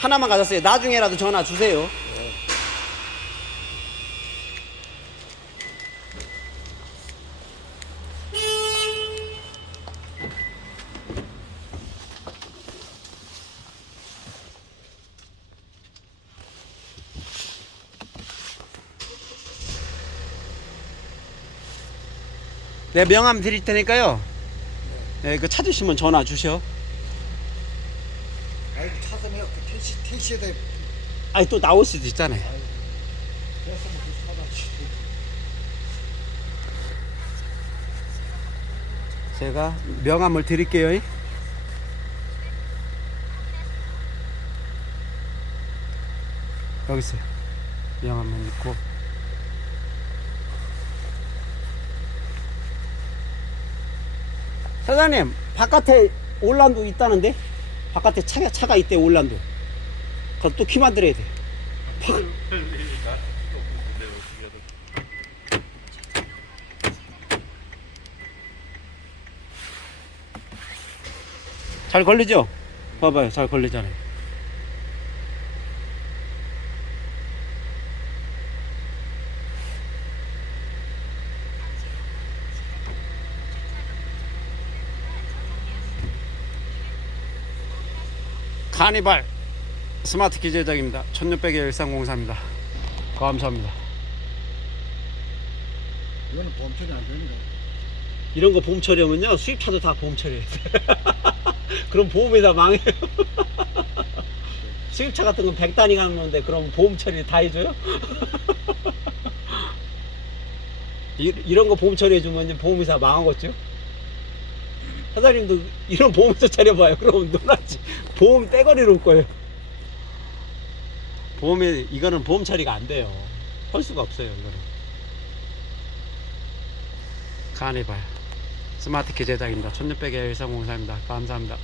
하나만 가졌어요. 나중에라도 전화 주세요. 네, 명함 드릴 테니까요. 네, 그 찾으시면 전화 주셔. 아이 차선에 그 택시 택시에다 아니 또 나올 수도 있잖아요. 그래서 뭐 사다치. 제가 명함을 드릴게요. 여기 있어요. 명함을 넣고. 사장님, 바깥에 올란도 있다는데? 바깥에 차가, 차가 있대, 올란도. 그럼 또 키 만들어야 돼. 잘 걸리죠? 봐봐요, 잘 걸리잖아요. 카니발 스마트 키 제작입니다. 1600의 1304입니다. 감사합니다. 이거는 범천이 안 됩니다. 이런 거 보험 처리하면요 수입차도 다 보험 처리해야 돼 그럼 보험이 다 망해요 수입차 같은 건 100단위 가는데 그럼 보험 처리 다 해줘요? 이, 이런 거 보험 처리해주면 보험회사 망하겠죠? 사장님도 이런 보험회사 차려봐요 그러면 놀랐지 보험 떼거리로 올 거예요 보험에 이거는 보험 처리가 안 돼요 할 수가 없어요 이거는 카니발 스마트키 제작입니다. 1600의 1304입니다. 감사합니다.